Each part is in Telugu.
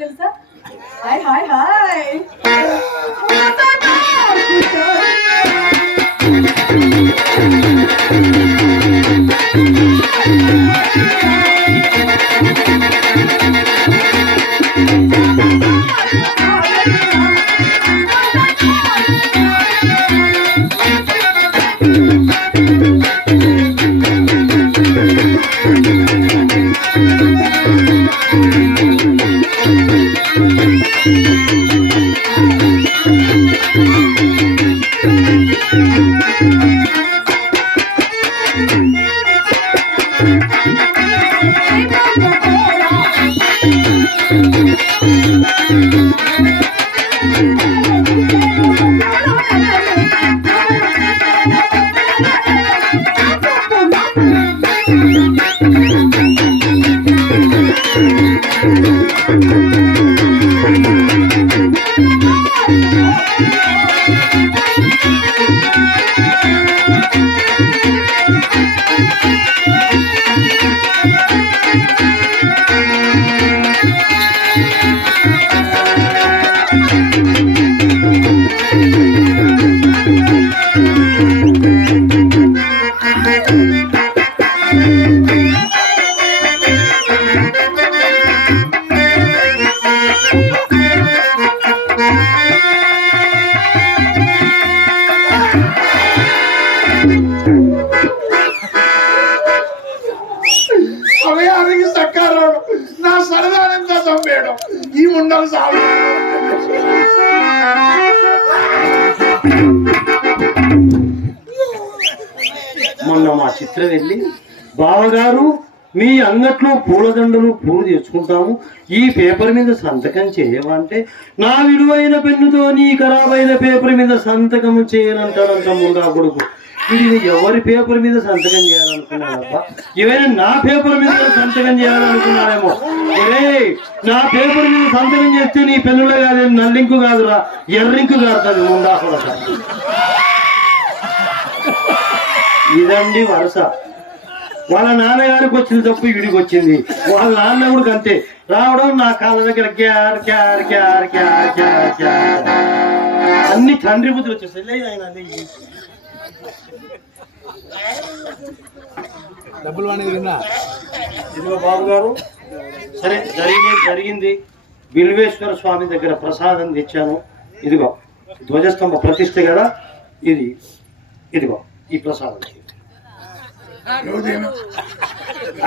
తెలుసా హాయ్ హాయ్ హాయ్ సమయానికి సక్కారం నా సరదానంతా చంపేయడం ఈ ఉండలు సాగు. మొన్న మా చిత్ర వెళ్ళి బావగారు మీ అంగట్లో పూలదండలు పూలు తెచ్చుకుంటాము, ఈ పేపర్ మీద సంతకం చేయమంటే నా విలువైన పెన్నుతో నీ ఖరాబైన పేపర్ మీద సంతకం చేయనంటాడంట ముందా కొడుకు. వీడిని ఎవరి పేపర్ మీద సంతకం చేయాలనుకున్నాడబ్బా? ఏమైనా నా పేపర్ మీద సంతకం చేయాలనుకున్నాడేమో. నా పేపర్ మీద సంతకం చేస్తే నీ పెన్నులో కాదు, నల్లింకు కాదురా, ఎర్రింకు కాదు ముందా కొడక. ఇదండి వరుస. వాళ్ళ నాన్నగారికి వచ్చింది తప్పు వీడికి వచ్చింది, వాళ్ళ నాన్న కూడా అంతే. రావడం నా కాళ్ళ దగ్గర క్యార్ క్యార్ క్యార్ క్యార్ క్యార్ క్యార్ అన్ని తండ్రి బుద్ధులు వచ్చేస్తాయి. డబ్బులు ఇదిగో బాబు గారు, సరే జరిగింది. బిల్వేశ్వర స్వామి దగ్గర ప్రసాదం తెచ్చాను. ఇదిగో ధ్వజస్తంభ ప్రతిష్ఠ కదా, ఇదిగో ఈ ప్రసాదం.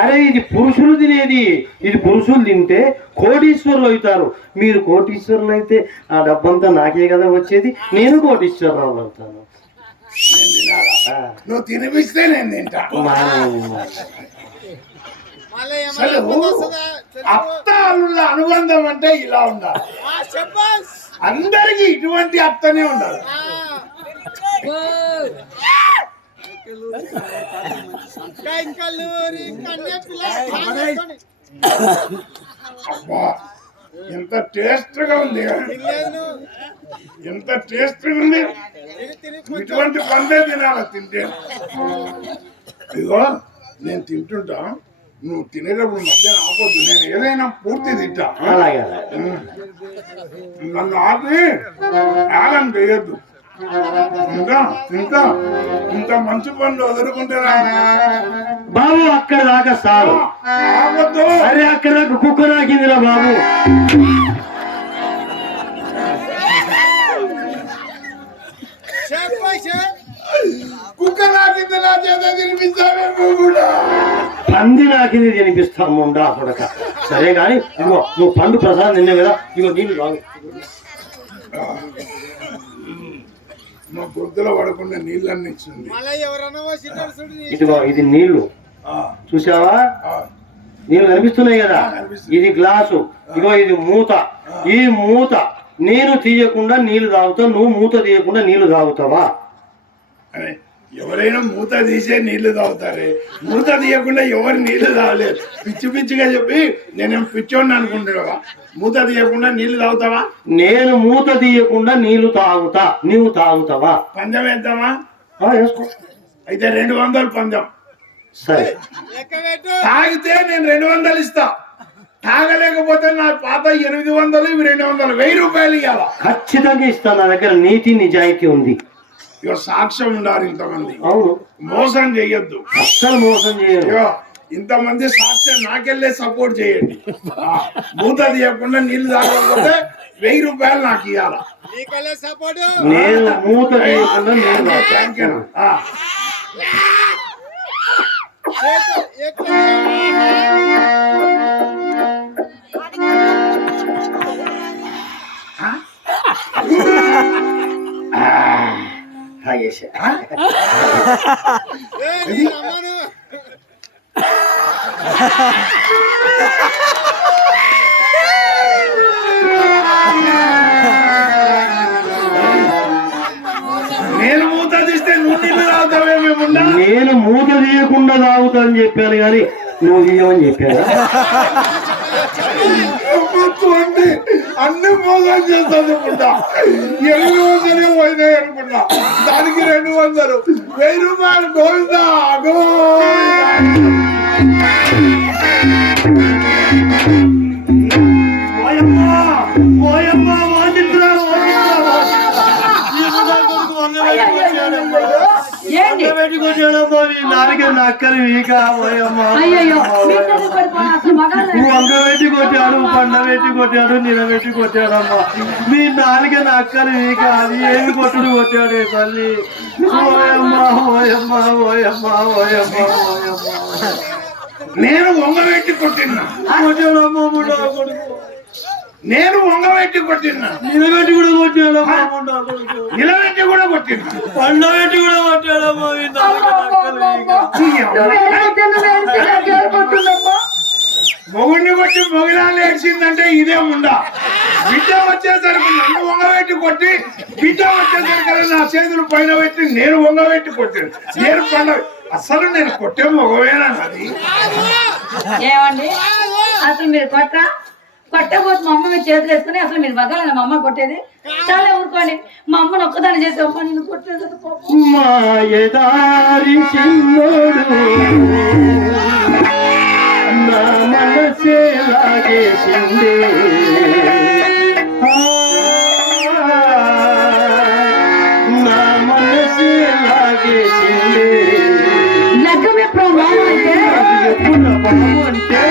అరే ఇది పురుషులు తినేది, ఇది పురుషులు తింటే కోటీశ్వరులు అవుతారు. మీరు కోటీశ్వరులు అయితే ఆ డబ్బంతా నాకే కదా వచ్చేది, నేను కోటీశ్వరరావు అవుతాను. నువ్వు తినిపిస్తే నేను తింటా. అత్త అల్లుళ్ళ అనుబంధం అంటే ఇలా ఉండాలి. అందరికి ఇటువంటి అత్తనే ఉండాలి. అబ్బా ఎంత టేస్ట్ గా ఉంది, ఎంత టేస్ట్ గా ఉంది. ఇటువంటి పందే తినాలి తింటే. ఇదిగో నేను తింటుంటా, నువ్వు తినేటప్పుడు మధ్యాహ్నం ఆపొద్దు. నేను ఏదైనా పూర్తి తింటా, నన్ను ఆపి ఆగం చేయొద్దు. ఇంకా ఇంకా ఇంత మంచి పనులు వదులుకుంటారా బాబు? అక్కడ దాకా సారు. అరే అక్కడ దాకా కుక్క నాకిందిరా బాబు. కుక్క నాకింది, నా చేత తినిపించావే కూడా. పంది నాకింది తినిపిస్తాము ఉండా కొడక. సరే కానీ ఇదిగో నువ్వు పండు ప్రసాదం తిన్నావు కదా, ఇదిగో నీళ్ళు రాగు. మా గుర్తులో పడకుండా నీళ్ళన్నీ ఇచ్చింది. ఇదిగో ఇది నీళ్లు చూసావా, నీళ్ళు కనిపిస్తున్నాయి కదా, ఇది గ్లాసు, ఇదిగో ఇది మూత. ఈ మూత నేను తీయకుండా నీళ్లు తాగుతావు, నువ్వు మూత తీయకుండా నీళ్లు తాగుతావా? ఎవరైనా మూత తీసే నీళ్లు తాగుతారే, మూత తీయకుండా ఎవరు నీళ్లు తాగలేరు. పిచ్చి పిచ్చిగా చెప్పి నేనేం పిచ్చోడిని అనుకుంటున్నావా? మూత తీయకుండా నీళ్లు తాగుతావా? నేను మూత తీయకుండా నీళ్లు తాగుతా, నువ్వు తాగుతావా? పందెం వేద్దామా? వేసుకో. అయితే 200 పందెం. సరే, తాగితే నేను 200 ఇస్తా, తాగలేకపోతే నా పాత 800, ఇవి 200, 1000 రూపాయలు ఇవ్వాలా? ఖచ్చితంగా ఇస్తా. నా దగ్గర నీతి నిజాయితీ ఉంది. ఇక సాక్ష్యం ఉండాలి ఇంతమంది. అవును, మోసం చెయ్యొద్దు, అస్సలు మోసం చేయరు. ఇంతమంది సాక్ష్యం నాకెళ్ళే సపోర్ట్ చేయండి. మూత తీయకుండా నీళ్లు తాగకపోతే 1000 రూపాయలు నాకు ఇవ్వాలా? నేను మూత తీయకుండా నీళ్లు తాగుతాను. నేను మూత తీస్తే నువ్వు నీళ్ళు తాగుతావేమేముండా? నేను మూత తీయకుండా తాగుతా అని చెప్పాను కానీ నువ్వు తీయమని చెప్పాను. అన్ని మోసం చేస్తుంది అనుకుంటా. 800 పోయినాయి అనుకుంటా, దానికి 200, 1000 రూపాయలు. గోవిందా నాలుగే నక్కలు వీక పోయమ్మా. వంగ పెట్టి కొట్టాడు, పండ పెట్టి కొట్టాడు, నిలబెట్టి కొట్టాడమ్మా. మీ నాలుగే నక్కలు వీక, అది ఏమి కొట్టుడు కొట్టాడే తల్లి. ఓయమ్మా ఓయమ్మా ఓయమ్మా ఓయమ్మా ఓయమ్మా. నేను వంగబెట్టి కొట్టినా, కొట్టాడమ్మా ముండా కొడుకు. నేను వంగబెట్టి కొట్టినా, నిలబెట్టి కూడా కొట్టాడమ్మా ముండా కొడుకు. నిలబెట్టి కూడా కొట్టినా, పండ పెట్టి కూడా కొట్టాడమ్మా. మొగుడిని కొట్టి మొగిలాలు ఏడ్చిందంటే ఇదే ఉండా. బిడ్డ వచ్చేసరికి నన్ను వంగబెట్టి కొట్టి, బిడ్డ వచ్చేసరికి నా చేతులు పైన పెట్టి నేను వంగబెట్టి కొట్టాను. నేను పండ అసలు నేను కొట్టే మొగవేనా అది? ఏమండి అసలు మీరు కొట్టబోతు మా అమ్మ మీద చేతులు వేసుకుని అసలు మీరు బగాలని మా అమ్మ కొట్టేది? చాలా ఊరుకోండి, మా అమ్మను ఒక్కదాన్ని చేసి అమ్మ నేను కొట్టేది. మాయదారి చిన్నోడు నా మనసే లాగేసిందే, నా మనసే లాగేసిందే. అంటే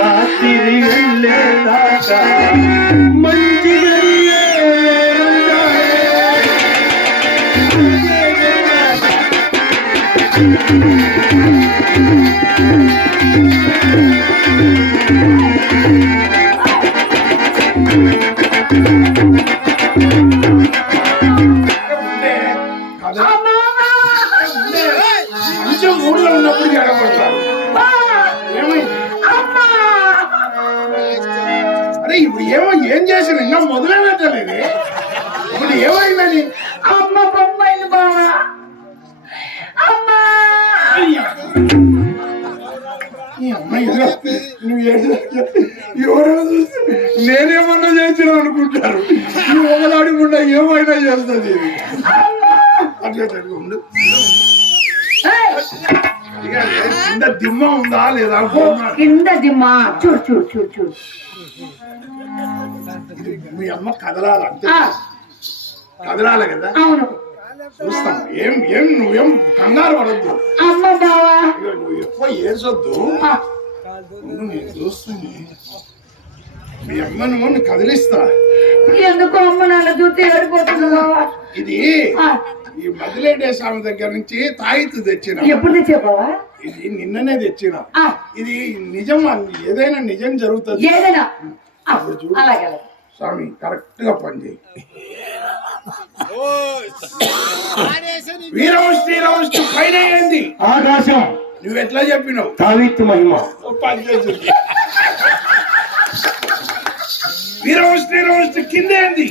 రాత్రి వెళ్ళేదాకా మంచి మంచి మూడులో ఉన్నప్పుడు జడగొడతారు. అరే ఇప్పుడు ఏం చేసిన ఇంకా మొదలే పెట్టలేదు. ఇప్పుడు ఏమైందని? అమ్మ బొమ్మాయిలు బావా, అమ్మా ఎవరైనా చూస్తే నేనేమన్నా చేసిన అనుకుంటారు. ఈ ఒకలాడికుండా ఏమైనా చేస్తుంది. అట్లా జరుగుండు. కింద దిమ్మ ఉందా లేదా? కింద దిమ్మ చూడు చూడు చూడు చూడు. మీ అమ్మ కదలాలంటే కదలాలి కదా. అవును చూస్తాం. నువ్వేం కంగారు పడద్దు. అమ్మ బావా నువ్వు ఎక్కువ ఏసొద్దు. నేను చూస్తుంది మీ అమ్మను కదిలిస్తా. ఎందుకు అమ్మ నాన్న చూస్తే ఏడిపోతున్నావా? ఇది ఈ మదిలేడే స్వామి దగ్గర నుంచి తాయితు తెచ్చిన. ఎప్పుడు తెచ్చావా? ఇది నిన్ననే తెచ్చిన. ఇది నిజం, ఏదైనా నిజం జరుగుతుంది. ఏదైనా స్వామి కరెక్ట్ గా పనిచేయి. వీరముష్టి పైన ఏంది? ఆకాశం. నువ్వు ఎట్లా చెప్పినావు? తావిత్తు మహిమ. వీరముష్టి కింద ఏంది?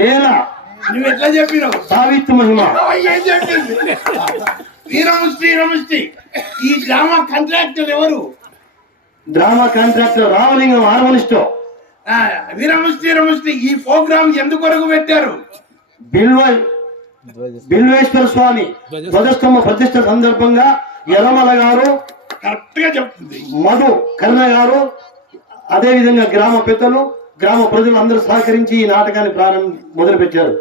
నేల. నువ్వు ఎట్లా చెప్పినావు? తావిత్తు మహిమ. ఏం చెప్పింది? వీరముష్టి ఈ డ్రామా కాంట్రాక్టర్ ఎవరు? డ్రామా కాంట్రాక్టర్ రామలింగం హార్మోనిస్టో. వీరముష్టి ఈ ప్రోగ్రామ్ ఎందుకొరకు పెట్టారు? బిల్వేశ్వర స్వామి ధ్వజస్తంభ ప్రతిష్ట సందర్భంగా యలమల గారు కరెక్ట్ గా చెప్తుంది, మధు కర్ణ గారు, అదే విధంగా గ్రామ పెద్దలు, గ్రామ ప్రజలు అందరూ సహకరించి ఈ నాటకాన్ని మొదలు పెట్టారు.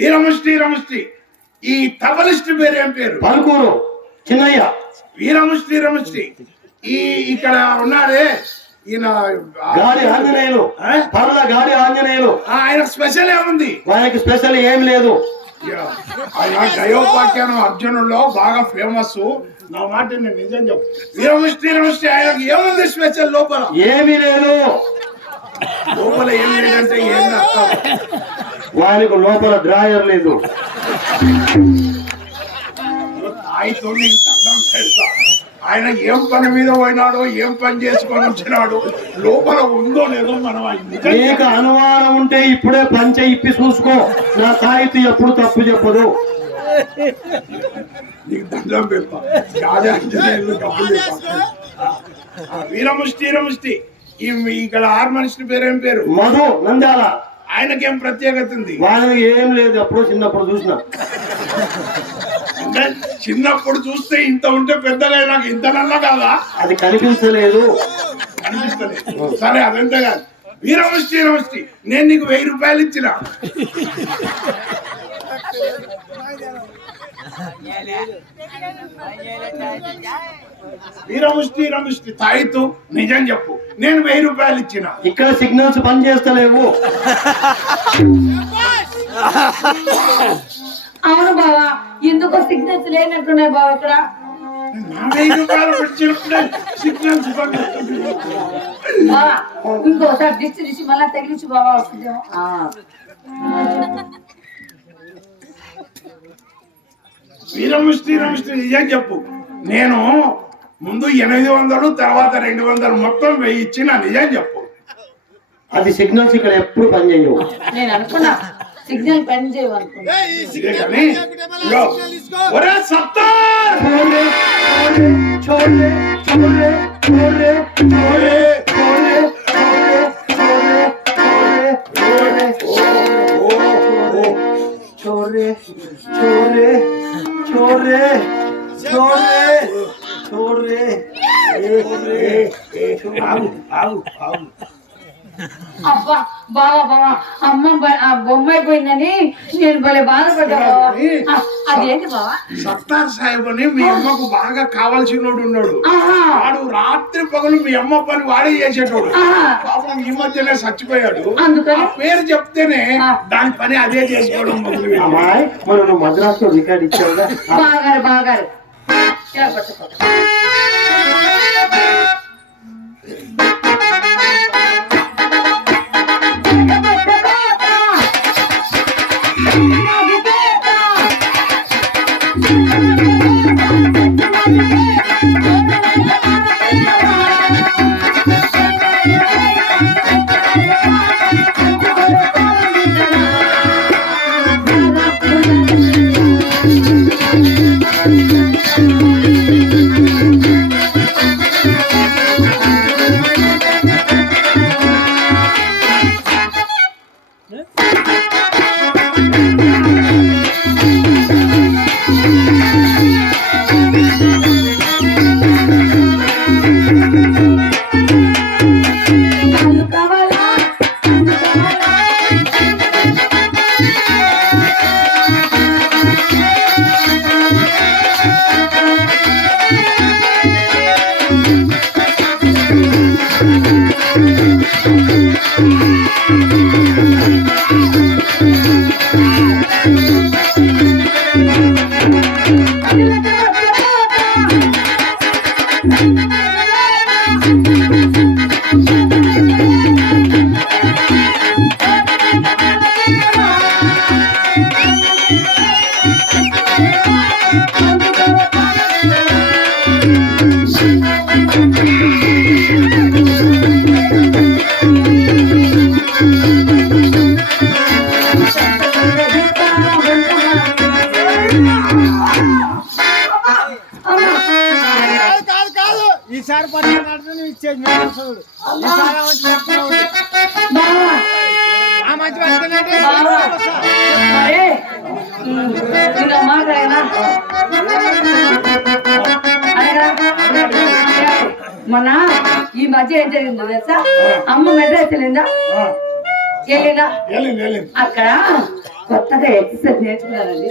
వీరముష్టి ఈ తబలిస్ట్ పేరు ఏం పేరు? పలుకూరు చిన్నయ్య. వీరముష్టి ఈ ఇక్కడ ఉన్నాడే ఈయన గాడి ఆంజనేయులు, పర్ల గాడి ఆంజనేయులు. ఆయన స్పెషల్ ఏముంది? ఆయనకి స్పెషల్ ఏం లేదు. ఆయన గయోపాఖ్యానం అర్జునుల్లో బాగా ఫేమస్. నా మాట నేను నిజం చెప్పు. వీరముష్టి ఆయనకి ఏముంది స్పెషల్? లోపల ఏమీ లేదు. లోపల ఏం లేదంటే ఏం అర్థం? ఆయనకు లోపల డ్రాయర్ లేదు. ఆయనతో నీకు దండం పెడతా. ఆయన ఏం పని మీద పోయినాడో, ఏం పని చేసుకొని వచ్చినాడు, లోపల ఉందో లేదో మనం నీకు అనుమానం ఉంటే ఇప్పుడే పంచ ఇప్పి చూసుకో. నా సాహితీ ఎప్పుడు తప్పు చెప్పదు. నీకు దండం పెడతా. వీరముష్టి ఇక్కడ హార్మోనిస్ట్ పేరేం పేరు? మధు నంద్యాల. ఆయనకేం ప్రత్యేకత ఉంది? వాళ్ళకి ఏం లేదు. అప్పుడు చిన్నప్పుడు చూసిన. అంటే చిన్నప్పుడు చూస్తే ఇంత ఉంటే పెద్దగా నాకు ఇంత నల్ల కాదా? అది కనిపించలేదు. కనిపిస్తలేదు. సరే అదంతే కాదు. వీరముష్టి నేను నీకు 1000 రూపాయలు ఇచ్చిన. వీరముష్టి తాయితూ నిజం చెప్పు. నేను 1000 రూపాయలు ఇచ్చిన. ఇక్కడ సిగ్నల్స్ పని చేస్తలేవు. అవును బావా, ఎందుకో సిగ్నల్స్ లేనట్టున్నాయి బావ. ఇక్కడ నా 1000 రూపాయలు పెట్టినప్పుడే సిగ్నల్స్ బావా, ఇంకోసారి దిష్టి తీసి మళ్ళా తగిలించి బావా వస్తుందేమో. వీరముష్టి నిజం చెప్పు. నేను ముందు 800, తర్వాత 200, మొత్తం 1000 ఇచ్చిన. నిజం చెప్పు. అది సిగ్నల్స్ ఇక్కడ ఎప్పుడు పని చేయవు. నేను అనుకున్నా సిగ్నల్ పని చేయవనుకున్నా. అబ్బా బావా బావా, అమ్మ ఆ బొమ్మ అయిపోయిందని నేను భలే బాధపడ్డా బావా. అదేంటి బావా? సత్తార్ సాహెబ్ అని మీ అమ్మకు బాగా కావాల్సినోడు ఉన్నాడు. వాడు రాత్రి పగలు మీ అమ్మ పని వాడే చేసేటోడు. పాపం ఈ మధ్యనే చచ్చిపోయాడు. అందుకని పేరు చెప్తేనే దాని పని అదే చేసుకోవడం మొదలు. అమ్మాయి మనం మద్రాసులో రికార్డ్ ఇచ్చావుగా. బాగారు ఈసారి పట్టినట్టు ఇచ్చేది మంచి పట్టుకున్నట్టే మొన్న ఈ మధ్య ఏం జరిగిందో తెలుసా? అమ్మ మెడ్రాస్ వెళ్ళిందా? వెళ్ళిందా? అక్కడ కొత్తగా ఎక్సర్సైజ్ నేర్చుకున్నారండి.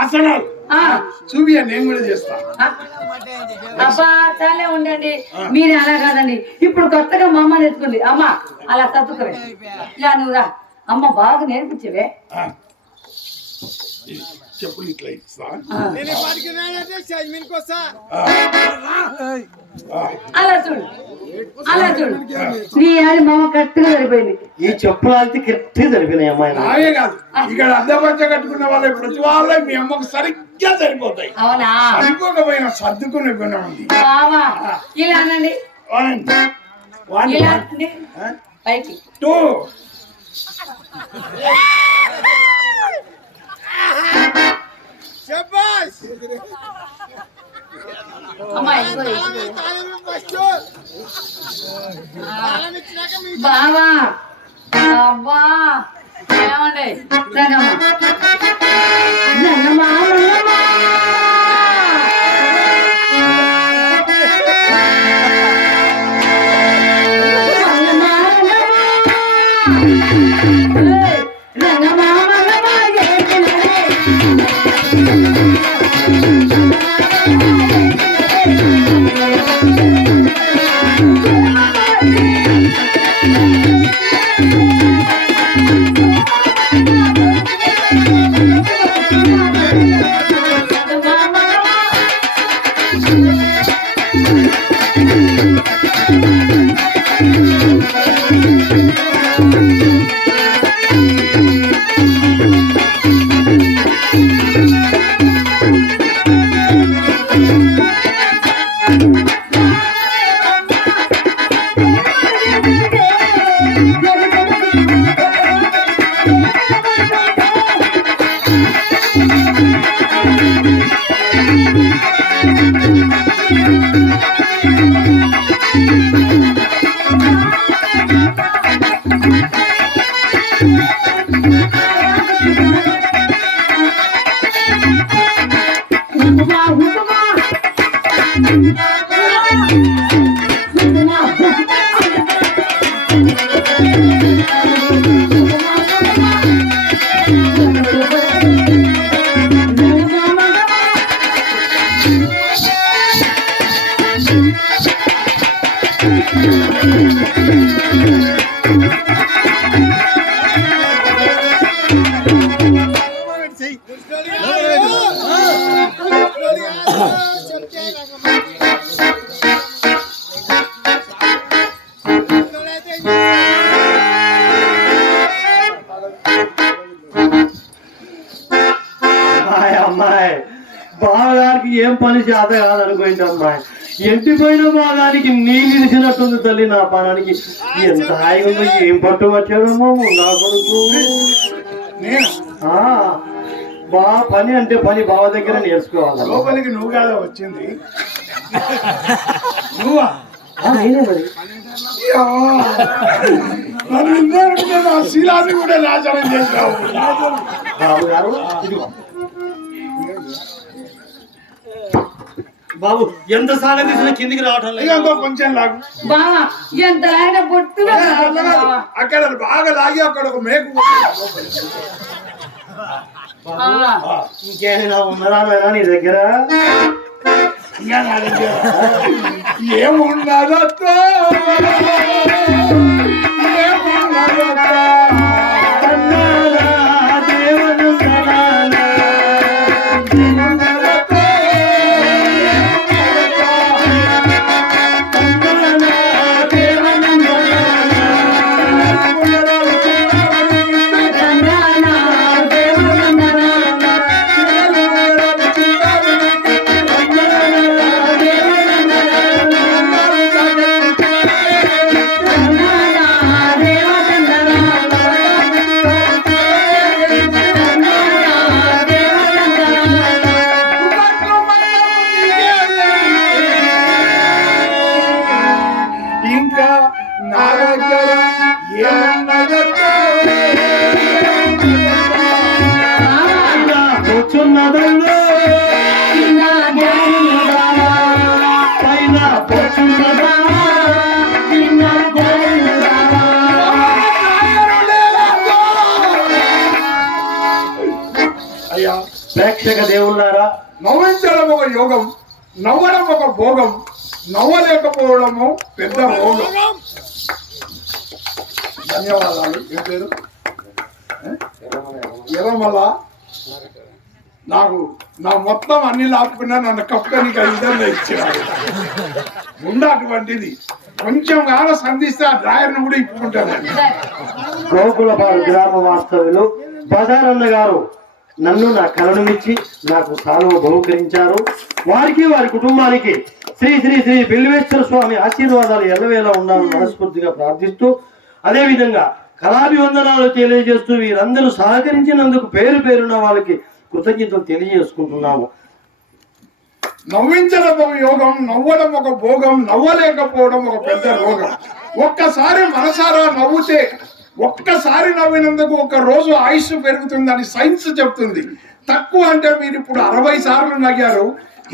ఆసనాలు చూపియా, నేను కూడా చేస్తా. అబ్బా చాలే ఉండండి, మీరు అలా కాదండి. ఇప్పుడు కొత్తగా మా అమ్మ నేర్చుకుంది. అమ్మ అలా తత్తుకవే, ఇలా నువ్వు రా. అమ్మ బాగా నేర్పించవే. చెప్పులు ఇట్లా ఇస్తా. అలా చూడు, అలా చూడు. నీ ఆడి మామ కరెక్ట్గా సరిపోయింది. ఈ చెప్పులు అయితే కరెక్ట్గా సరిపోయినాయి అమ్మాయి. నాయే కాదు, ఇక్కడ అద్దపంచ కట్టుకున్న వాళ్ళ ప్రతి వాళ్ళ మీ అమ్మకు సరిగ్గా సరిపోతాయి. అవునా? సరిపోకపోయినా సర్దుకునే గుణం ఉంది. బావా ఇలా అనండి, ఇలా అనండి. పైకి బావా అబ్బా ఏమండి రంగమ్మా రంగమ్మా అమ్మాయి బాగానికి ఏం పని చేత కాదనుకోండి అమ్మాయి. ఎండిపోయిన బాగానికి నీళ్ళు ఇరిసినట్టుంది తల్లి. నా పానానికి ఎంత హాయిగా ఉందో. ఏం పట్టు వచ్చాడమ్మో నా కొడుకు. బా పని అంటే పని బావ దగ్గర నేర్చుకోవాలి. లోపలికి నువ్వు కాదా వచ్చింది? నువ్వా? నేనే మరి. నా శీలాన్ని కూడా నాశనం చేసినావు బాబు గారు. బాబు ఎంత సాగం తీసిన కిందికి రావటం లేదు. కొంచెం లాగు బావా. ఎంత అక్కడ బాగా లాగి అక్కడ ఒక మేకు. ఇంకేమైనా ఉన్నారా నీ దగ్గర? ఏమున్నదో ప్రేక్షక దేవుళ్ళారా, నవ్వించడం ఒక యోగం, నవ్వడం ఒక భోగం, నవ్వలేకపోవడము పెద్ద రోగం. ధన్యవాదాలు. ఏం పేరు? ఎర్రమల్ల. నాకు నా మొత్తం అన్ని లాపుకున్నా నన్ను కప్పుకొని ఇద్దరు ఇచ్చినాడు. ముందు అటువంటిది కొంచెం కాగా సంధిస్తే ఆ డ్రాయర్ను కూడా ఇప్పుకుంటానండి. గోకులపాడు గ్రామ వాస్తవ్యులు బజారన్న గారు నన్ను నా కళను ఇచ్చి నాకు సాలువ బహుకరించారు. వారికి వారి కుటుంబానికి శ్రీ శ్రీ శ్రీ బిల్వేశ్వర స్వామి ఆశీర్వాదాలు ఎల్లవేళ ఉండాలని మనస్ఫూర్తిగా ప్రార్థిస్తూ, అదేవిధంగా కళాభివందనాలు తెలియజేస్తూ వీరందరూ సహకరించినందుకు పేరు పేరున్న వాళ్ళకి కృతజ్ఞతలు తెలియజేసుకుంటున్నాము. నవ్వించడం ఒక యోగం, నవ్వడం ఒక భోగం, నవ్వలేకపోవడం ఒక పెద్ద రోగం. ఒక్కసారి మనసారా నవ్వుతే, ఒక్కసారి నవ్వినందుకు ఒక రోజు ఆయుష్ పెరుగుతుందని సైన్స్ చెప్తుంది. తక్కువ అంటే మీరు ఇప్పుడు 60 సార్లు నవ్వారు,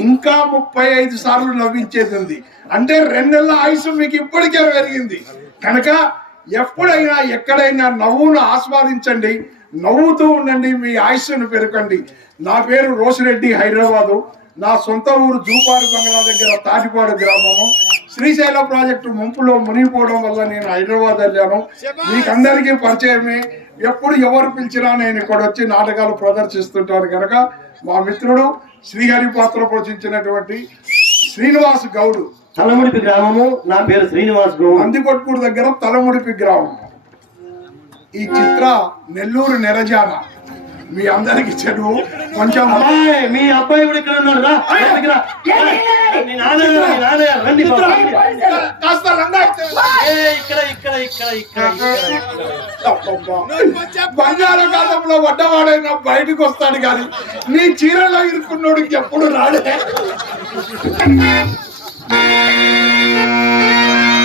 ఇంకా 35 సార్లు నవ్వించేది ఉంది. అంటే 2 నెలల ఆయుష్ మీకు ఇప్పటికే పెరిగింది. కనుక ఎప్పుడైనా ఎక్కడైనా నవ్వును ఆస్వాదించండి, నవ్వుతూ ఉండండి, మీ ఆయుష్ను పెరగండి. నా పేరు రోసిరెడ్డి, హైదరాబాదు. నా సొంత ఊరు జూపాడు బంగ్లా దగ్గర తాటిపాడు గ్రామము. శ్రీశైల ప్రాజెక్టు ముంపులో మునిగిపోవడం వల్ల నేను హైదరాబాద్ వెళ్ళాను. మీకు అందరికీ పరిచయమే. ఎప్పుడు ఎవరు పిలిచినా నేను ఇక్కడ వచ్చి నాటకాలు ప్రదర్శిస్తుంటాను. కనుక మా మిత్రుడు శ్రీహరి పాత్ర పోషించినటువంటి శ్రీనివాస్ గౌడ్, తలముడిపి గ్రామము. నా పేరు శ్రీనివాస్ గౌడ్, అందికొట్కూరు దగ్గర తలముడిపి గ్రామం. ఈ చిత్ర నెల్లూరు నెరజాన. మీ అందరికి చదువు కొంచెం. మీ అబ్బాయి కూడా ఇక్కడ ఉన్నాడు. కాస్త లంగా బంగాళాఖాతంలో వడ్డవాడైనా బయటకు వస్తాడు కానీ నీ చీరలో ఇరుక్కున్నోడికి ఎప్పుడు రాడే.